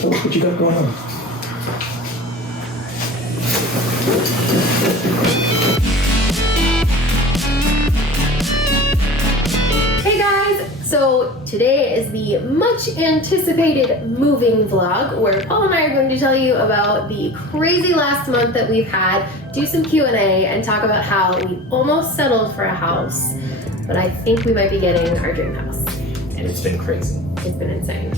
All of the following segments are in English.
So look what you got going on. Hey guys! So today is the much anticipated moving vlog where Paul and I are going to tell you about the crazy last month that we've had, do some Q&A, and talk about how we almost settled for a house, but I think we might be getting our dream house. And it's been crazy. It's been insane.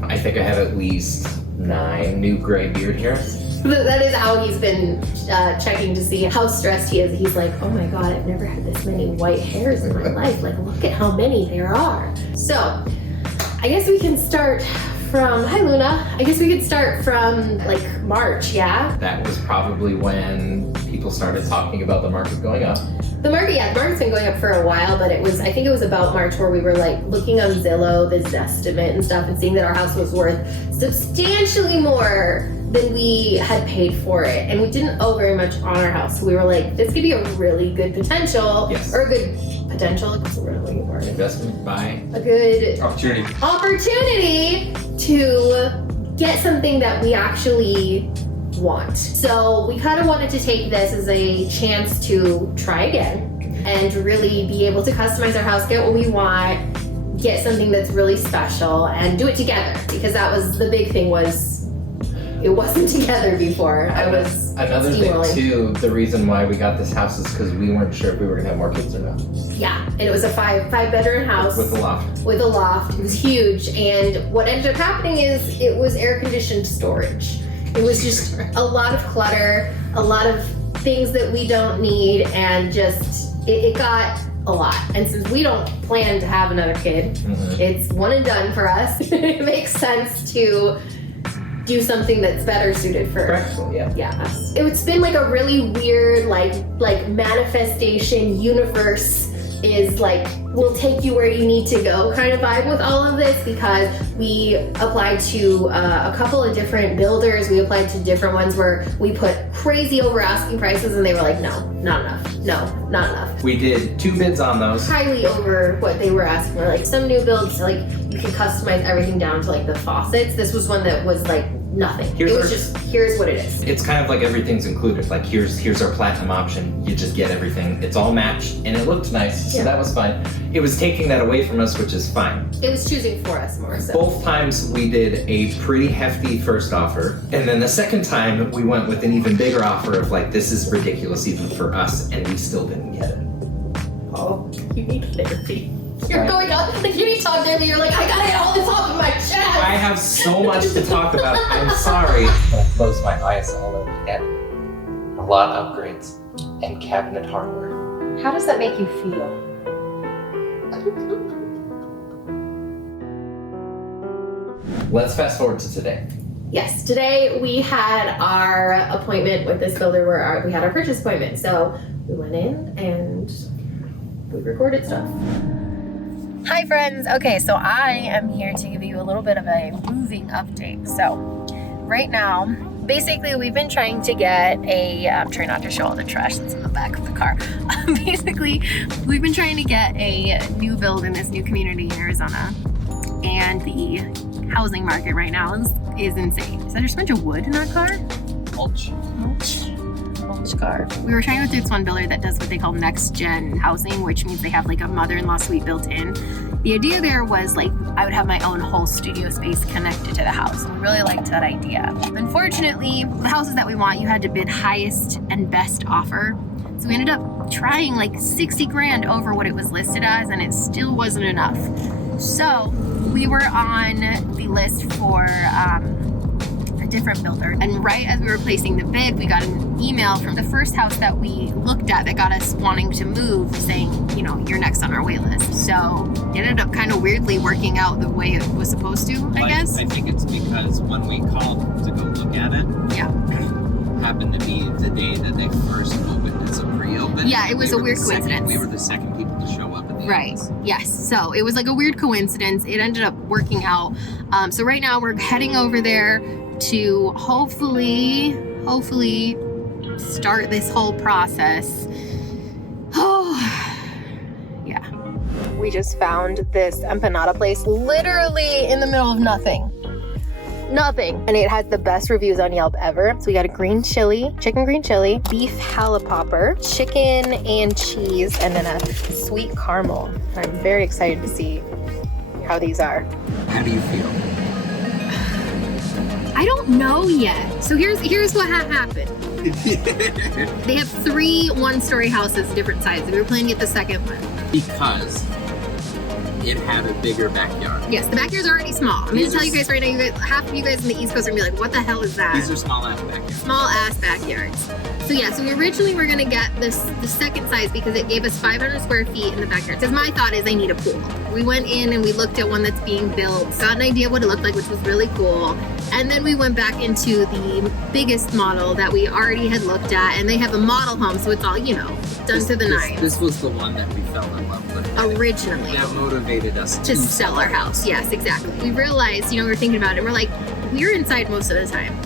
I think I have at least 9 new gray beard hairs. That is how he's been checking to see how stressed he is. He's like, oh my god, I've never had this many white hairs in my life. Like, look at how many there are. So, I guess we can start from, hi Luna. I guess we could start from like March, yeah? That was probably when people started talking about the market going up. The market's been going up for a while, but I think it was about March where we were like looking on Zillow, the Zestimate and stuff, and seeing that our house was worth substantially more than we had paid for it. And we didn't owe very much on our house. So we were like, this could be a really good potential, Yes. or a good potential, that's what we're looking for. Investment, buy, A good opportunity to get something that we actually want. So we kind of wanted to take this as a chance to try again and really be able to customize our house, get what we want, get something that's really special, and do it together, because that was the big thing. Was it wasn't together before. I was Another steamrolling. thing too, the reason why we got this house is because we weren't sure if we were gonna have more kids or not. Yeah, and it was a five bedroom house With a loft. with a loft. It was huge, and what ended up happening is it was air conditioned storage. It was just a lot of clutter, a lot of things that we don't need, and just it got a lot. And since we don't plan to have another kid, it's one and done for us. It makes sense to do something that's better suited for Practical, yeah. us. It's been like a really weird like manifestation universe is like, we'll take you where you need to go kind of vibe with all of this, because we applied to a couple of different builders. We applied to different ones where we put crazy over asking prices and they were like, no, not enough. No, not enough. We did 2 bids on those. Highly over what they were asking. We're like, some new builds, like you can customize everything down to like the faucets. This was one that was like nothing. Here's what it is. It's kind of like everything's included. Like here's our platinum option. You just get everything. It's all matched and it looked nice, so that was fine. It was taking that away from us, which is fine. It was choosing for us more so. Both times we did a pretty hefty first offer, and then the second time we went with an even bigger offer of like, this is ridiculous even for us, and we still didn't get it. Oh, you need therapy. You're going on, like you need talk therapy, you're like, I gotta get all this off of my chest. I have so much to talk about. I'm sorry. I closed my eyes all over again. A lot of upgrades and cabinet hardware. How does that make you feel? Let's fast forward to today. Yes, today we had our appointment with this builder where we had our purchase appointment. So we went in and we recorded stuff. Hi friends. Okay, so I am here to give you a little bit of a moving update. So right now, basically we've been trying to get try not to show all the trash that's in the back of the car. Basically, we've been trying to get a new build in this new community in Arizona, and the housing market right now is insane. Is that just a bunch of wood in that car? Mulch Car. We were trying to go through this one builder that does what they call next gen housing, which means they have like a mother-in-law suite built in. The idea there was like I would have my own whole studio space connected to the house, and we really liked that idea. Unfortunately, the houses that we want, you had to bid highest and best offer. So we ended up trying like 60 grand over what it was listed as, and it still wasn't enough. So we were on the list for a different builder, and right as we were placing the bid, we got an email from the first house that we looked at that got us wanting to move, saying, you know, you're next on our wait list. So it ended up kind of weirdly working out the way it was supposed to, I guess. I think it's because when we called to go look at it, happened to be the day that they first opened as a pre-open. Yeah, it was a weird coincidence. We were the second people to show up at the Right. office. Yes. So it was like a weird coincidence. It ended up working out. So right now we're heading over there to hopefully start this whole process. Oh, yeah. We just found this empanada place literally in the middle of nothing. nothing. And it has the best reviews on Yelp ever. So we got a green chili, chicken green chili, beef jalapopper, chicken and cheese, and then a sweet caramel. I'm very excited to see how these are. How do you feel? I don't know yet. So here's what happened. They have 3 one-story houses, different sizes. We were planning to get the second one. Because it had a bigger backyard. Yes, the backyards are already small. I'm gonna tell you guys right now, half of you guys in the East Coast are gonna be like, what the hell is that? These are small ass backyards. Small ass backyards. So yeah, so we originally were gonna get the second size because it gave us 500 square feet in the backyard. Because my thought is I need a pool. We went in and we looked at one that's being built, got an idea of what it looked like, which was really cool. And then we went back into the biggest model that we already had looked at, and they have a model home, so it's all, you know, done to the nines. This was the one that we fell in love with. Originally. That motivated us to sell our house. Yes, exactly. We realized, you know, we were thinking about it, we're like, we're inside most of the time.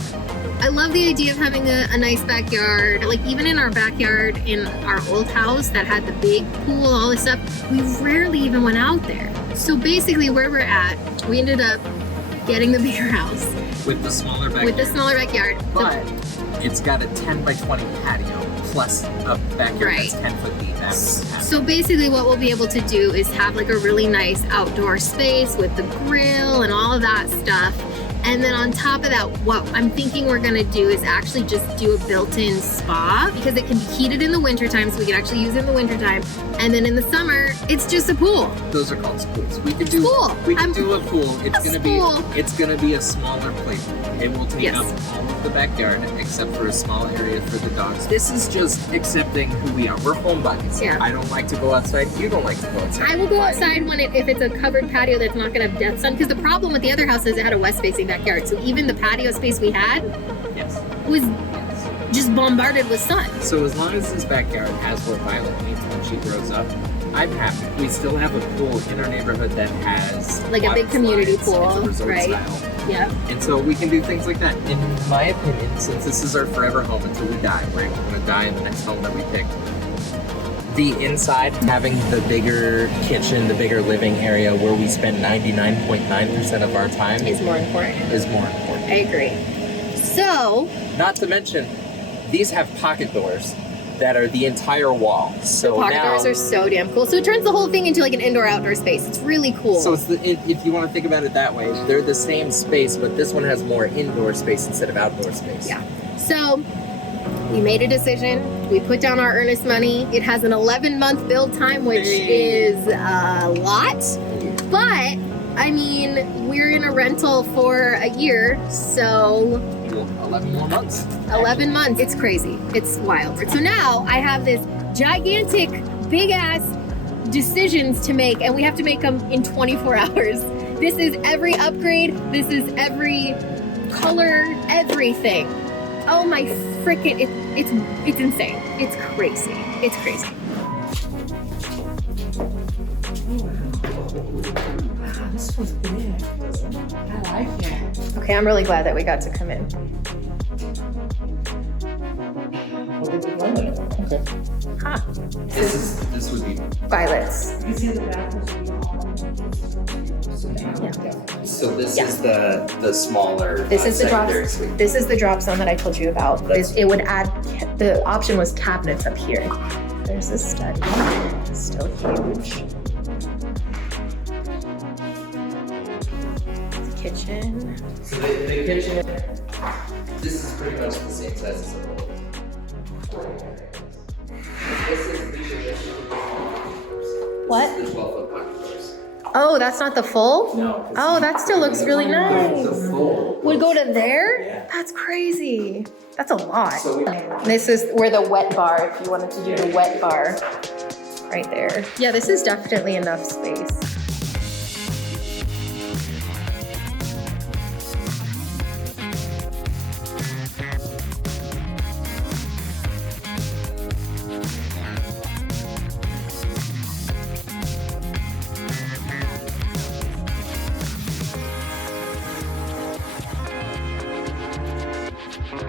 I love the idea of having a nice backyard. Like even in our backyard in our old house that had the big pool, all this stuff, we rarely even went out there. So basically where we're at, we ended up getting the bigger house. With the smaller backyard. With the smaller backyard. But it's got a 10 by 20 patio plus a backyard that's 10 foot deep. So basically what we'll be able to do is have like a really nice outdoor space with the grill and all of that stuff. And then on top of that, what I'm thinking we're gonna do is actually just do a built-in spa because it can be heated in the wintertime, so we can actually use it in the wintertime. And then in the summer, it's just a pool. Those are called pools. We could do pool. We could do a pool. It's gonna be a smaller place. It will take up all of the backyard except for a small area for the dogs. This is just accepting who we are. We're homebodies. Yeah. I don't like to go outside. You don't like to go outside. I will go outside when if it's a covered patio that's not gonna have death sun. Because the problem with the other house is it had a west-facing backyard. So even the patio space we had was just bombarded with sun. So as long as this backyard has what Violet needs when she grows up, I'm happy. We still have a pool in our neighborhood that has like a big community pool, it's a resort right? style. Yeah. And so we can do things like that. In my opinion, since this is our forever home until we die, we're going to die in the next home that we pick. The inside, having the bigger kitchen, the bigger living area where we spend 99.9% of our time is more important. I agree. So, not to mention, these have pocket doors that are the entire wall. So the pocket doors are so damn cool. So it turns the whole thing into like an indoor-outdoor space. It's really cool. So it's if you want to think about it that way, they're the same space, but this one has more indoor space instead of outdoor space. Yeah. So we made a decision. We put down our earnest money. It has an 11-month build time, which is a lot. But, I mean, we're in a rental for a year, so 11 more months. 11 months. It's crazy. It's wild. So now I have this gigantic, big-ass decisions to make, and we have to make them in 24 hours. This is every upgrade. This is every color, everything. Oh my frickin', it's insane. It's crazy. It's crazy. Wow, this was big. I like it. Okay, I'm really glad that we got to come in. Okay. Huh. This would be Violet's. You see the bathrooms? Yeah. So this is the smaller. This is the drop. secondary suite. This is the drop zone that I told you about. It would add. The option was cabinets up here. There's a study. Still huge. Kitchen. So the kitchen. This is pretty much the same size as the whole. This is What? the 12-foot pocket doors. Oh, that's not the full? No. Oh, that still looks really nice. The full. Would go to there? Yeah. That's crazy. That's a lot. So This is where the wet bar, if you wanted to do the wet bar, right there. Yeah, this is definitely enough space.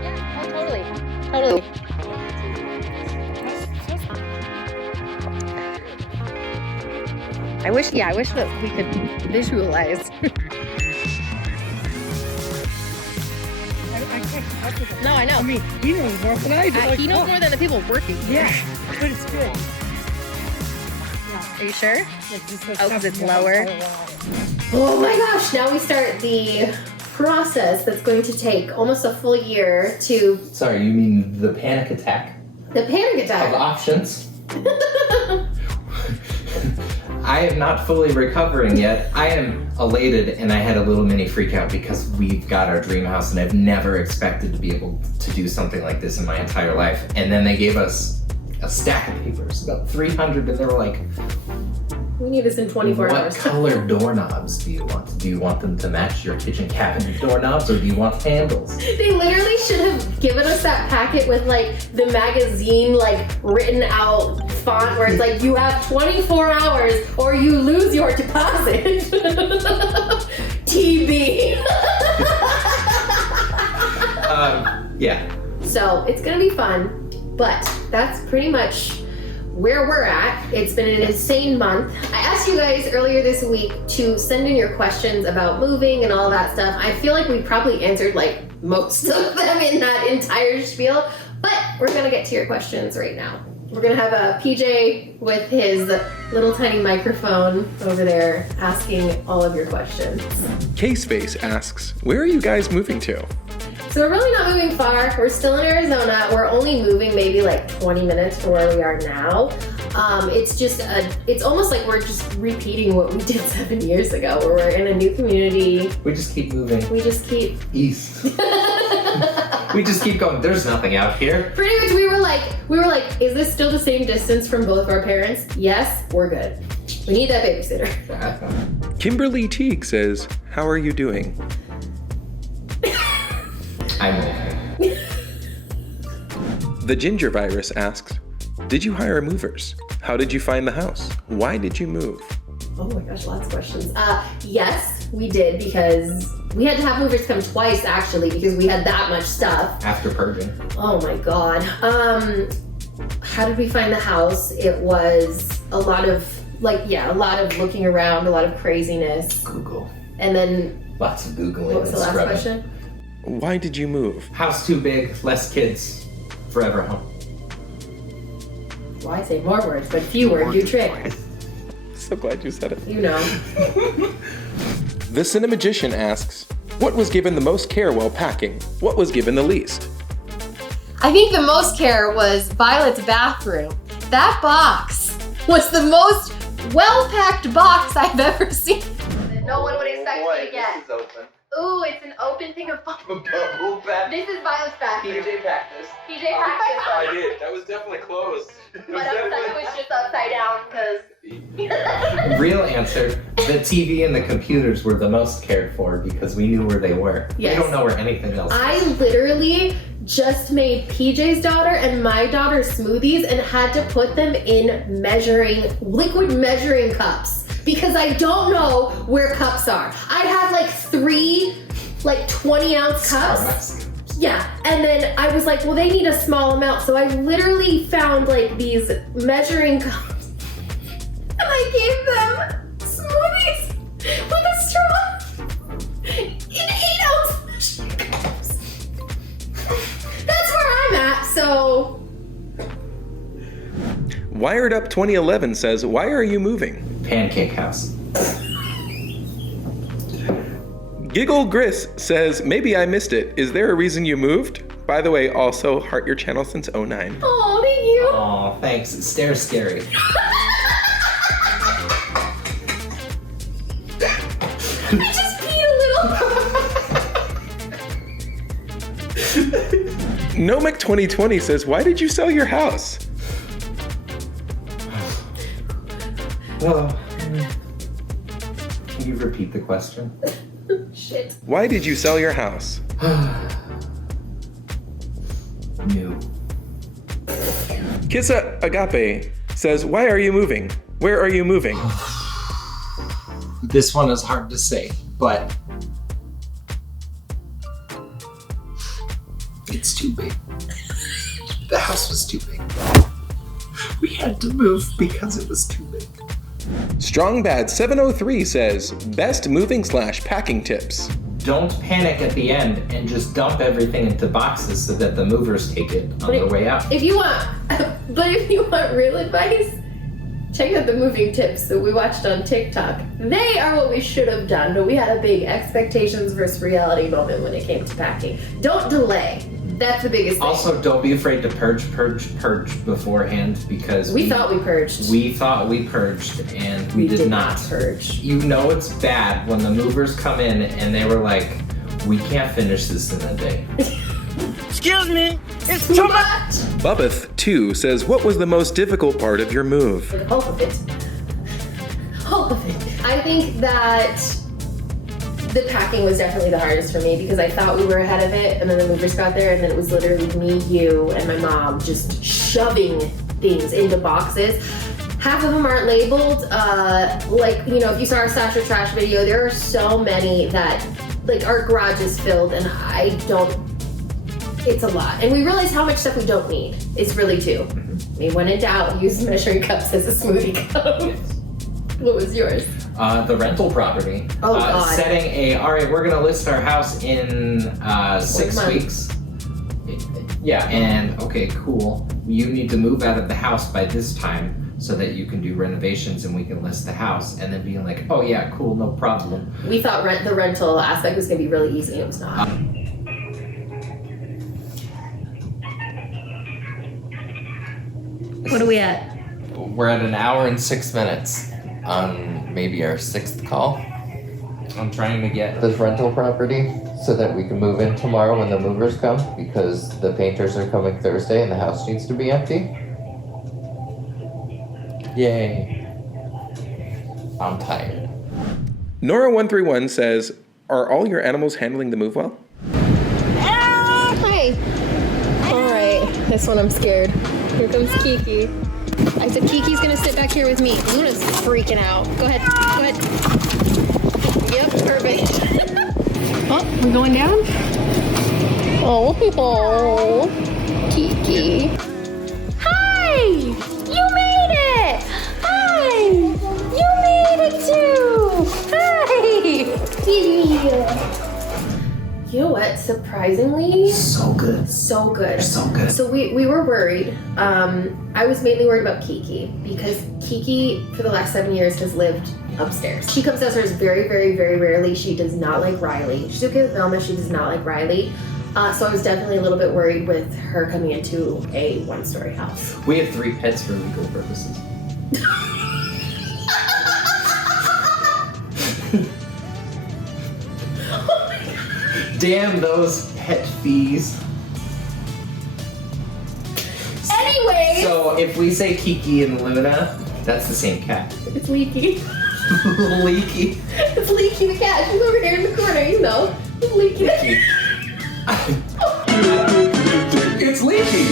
Yeah, oh, totally. I wish that we could visualize. talk with him. No, I know. I mean, he knows more than I do. Like, he knows fuck. more than the people working. Yeah, but it's good. Are you sure? Like, just Oh, 'cause it's the lower? entire while. Oh my gosh, now we start the process that's going to take almost a full year to Sorry, you mean the panic attack the panic of attack. options? I am not fully recovering yet. I am elated, and I had a little mini freak out because we've got our dream house, and I've never expected to be able to do something like this in my entire life. And then they gave us a stack of papers, about 300, and they were like, We need this in 24 what hours. color doorknobs do you want? Do you want them to match your kitchen cabinet doorknobs, or do you want handles? They literally should have given us that packet with like the magazine like written out font where it's like you have 24 hours or you lose your deposit. TB. Yeah. So it's gonna be fun, but that's pretty much where we're at. It's been an insane month. I asked you guys earlier this week to send in your questions about moving and all that stuff. I feel like we probably answered like most of them in that entire spiel, but we're gonna get to your questions right now. We're gonna have a PJ with his little tiny microphone over there asking all of your questions. K-Space asks, where are you guys moving to? So we're really not moving far. We're still in Arizona. We're only moving maybe like 20 minutes from where we are now. It's almost like we're just repeating what we did 7 years ago, where we're in a new community. We just keep moving We just keep, east. We just keep going. There's nothing out here. pretty much we were like, is this still the same distance from both of our parents? Yes, we're good. We need that babysitter. Kimberly Teague says, how are you doing? I'm moving. The Ginger Virus asks, did you hire movers? How did you find the house? Why did you move? Oh my gosh, lots of questions. Yes, we did, because we had to have movers come twice actually, because we had that much stuff. After purging. Oh my god. How did we find the house? It was a lot of looking around, a lot of craziness. Google. And then Lots of Googling. what was the and last scrubbing. question? Why did you move? House too big, less kids, forever home. Well, I say more words, but fewer do trick. So glad you said it. You know. The Cinemagician asks, what was given the most care while packing? What was given the least? I think the most care was Violet's bathroom. That box was the most well-packed box I've ever seen. That no one would expect me to get. This is open. Ooh, it's an open thing of This is Violet's bathroom. PJ packed this. PJ packed this up. did. That was definitely closed. But it was just upside down because Real answer, the TV and the computers were the most cared for because we knew where they were. Yes. We don't know where anything else I is. literally just made PJ's daughter and my daughter smoothies and had to put them in liquid measuring cups because I don't know where cups are. I had like 3 20-ounce cups. Yeah, and then I was like, well, they need a small amount. So I literally found like these measuring cups and I gave them smoothies with a straw in 8-ounce measuring cups. That's where I'm at, so. Wired Up 2011 says, why are you moving? Pancake house. Giggle Gris says, maybe I missed it. Is there a reason you moved? By the way, also, heart your channel since 09. Oh, thank you. Aw, thanks. Stare scary. I just peed a little. Nomic 2020 says, why did you sell your house? Well, can you repeat the question? Shit. Why did you sell your house? New. Kissa Agape says, why are you moving? Where are you moving? This one is hard to say, but it's too big. The house was too big. We had to move because it was too big. Strongbad 703 says, best moving / packing tips. don't panic at the end and just dump everything into boxes so that the movers take it on their way out. If you want real advice, check out the moving tips that we watched on TikTok. They are what we should have done, but we had a big expectations versus reality moment when it came to packing. Don't delay. That's the biggest thing. Also, don't be afraid to purge beforehand, because we thought we purged. We thought we purged, and we did not purge. You know it's bad when the movers come in and they were like, we can't finish this in a day. Excuse me, it's too much. Bubbeth2 says, what was the most difficult part of your move? The whole of it. All of it. I think that the packing was definitely the hardest for me because I thought we were ahead of it, and then the movers got there, and then it was literally me, you, and my mom just shoving things into boxes. Half of them aren't labeled. Like, you know, if you saw our Stash or Trash video, there are so many that, like, our garage is filled, and it's a lot. And we realized how much stuff we don't need. It's really too. We went in doubt, used measuring cups as a smoothie cup. What was yours? The rental property. Oh, God. Setting all right, we're gonna list our house in 6 weeks. Yeah, and okay, cool. You need to move out of the house by this time so that you can do renovations and we can list the house. And then being like, oh yeah, cool, no problem. We thought the rental aspect was gonna be really easy. It was not. What are we at? We're at an hour and 6 minutes on maybe our 6th call. I'm trying to get This rental property so that we can move in tomorrow when the movers come, because the painters are coming Thursday and the house needs to be empty. Yay. I'm tired. Nora131 says, are all your animals handling the move well? Hi. All right, this one I'm scared. Here comes Kiki. I said Kiki's gonna sit back here with me. Luna's freaking out. Go ahead. Yep, perfect. Oh, we're going down? Oh, Kiki. Hi! You made it! Hi! You made it too! Hi! You know what? Surprisingly, so good. so good. They're so good. So we were worried. I was mainly worried about Kiki because Kiki for the last 7 years has lived upstairs. She comes downstairs very, very, very rarely. She does not like Riley. She's okay with Velma, she does not like Riley. So I was definitely a little bit worried with her coming into a one-story house. We have 3 pets for legal purposes. Damn those pet fees. Anyway! So if we say Kiki and Luna, that's the same cat. It's Leaky. Leaky. It's Leaky the cat. She's over here in the corner, you know. It's Leaky. It's Leaky.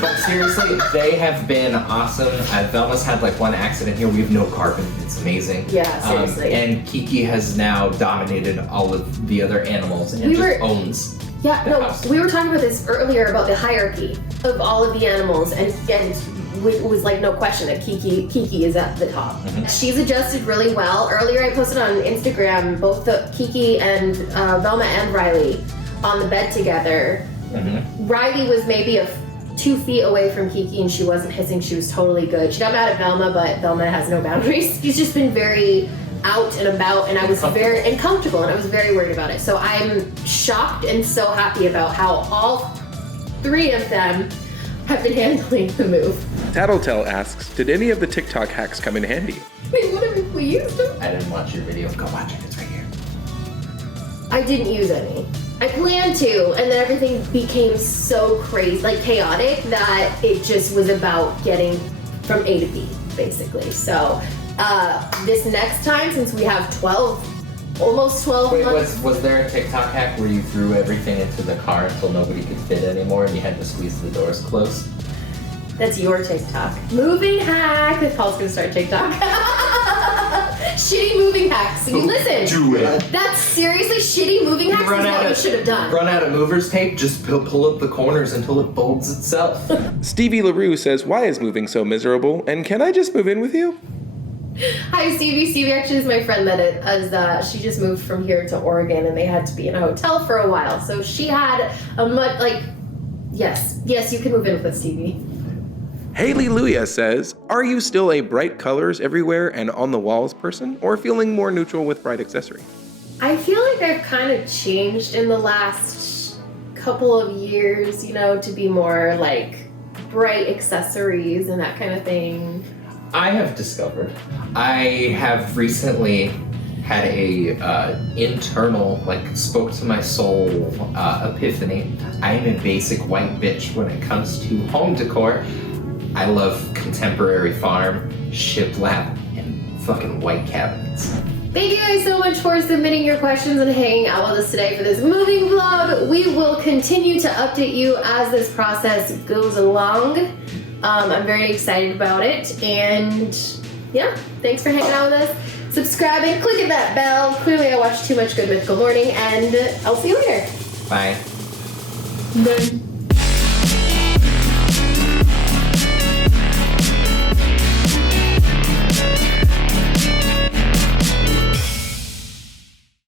But seriously, they have been awesome. Velma's had like one accident here. We have no carpet. It's amazing. Yeah, seriously. And Kiki has now dominated all of the other animals and owns. Yeah, the no, house. we were talking about this earlier about the hierarchy of all of the animals, and it was like no question that Kiki is at the top. Mm-hmm. She's adjusted really well. Earlier I posted on Instagram both the Kiki and Velma and Riley on the bed together. Mm-hmm. Riley was maybe 2 feet away from Kiki and she wasn't hissing. She was totally good. She got mad at Velma, but Velma has no boundaries. She's just been very out and about, and I was very uncomfortable, and I was very worried about it. So I'm shocked and so happy about how all 3 of them have been handling the move. Tattletale asks, did any of the TikTok hacks come in handy? They would have if we used them. I didn't watch your video. Go watch it. It's right here. I didn't use any. I planned to, and then everything became so crazy, like chaotic, that it just was about getting from A to B, basically. So this next time, since we have almost 12 Wait, months. was there a TikTok hack where you threw everything into the car until nobody could fit anymore and you had to squeeze the doors closed? That's your TikTok. Moving hack. Paul's gonna start TikTok. Shitty moving hacks. Listen. Do it. That's seriously shitty moving hacks is what you should have done. Run out of movers tape, just pull up the corners until it folds itself. Stevie LaRue says, why is moving so miserable? And can I just move in with you? Hi, Stevie. Stevie actually is my friend she just moved from here to Oregon and they had to be in a hotel for a while. So she had yes, you can move in with us, Stevie. Haley Luya says, are you still a bright colors everywhere and on the walls person, or feeling more neutral with bright accessory? I feel like I've kind of changed in the last couple of years, to be more like bright accessories and that kind of thing. I have discovered, I have recently had a internal, spoke to my soul epiphany. I am a basic white bitch when it comes to home decor. I love contemporary farm, shiplap, and fucking white cabinets. Thank you guys so much for submitting your questions and hanging out with us today for this moving vlog. We will continue to update you as this process goes along. I'm very excited about it, and yeah, thanks for hanging out with us. Subscribing, clicking that bell. Clearly I watched too much Good Mythical Morning, and I'll see you later. Bye. Bye.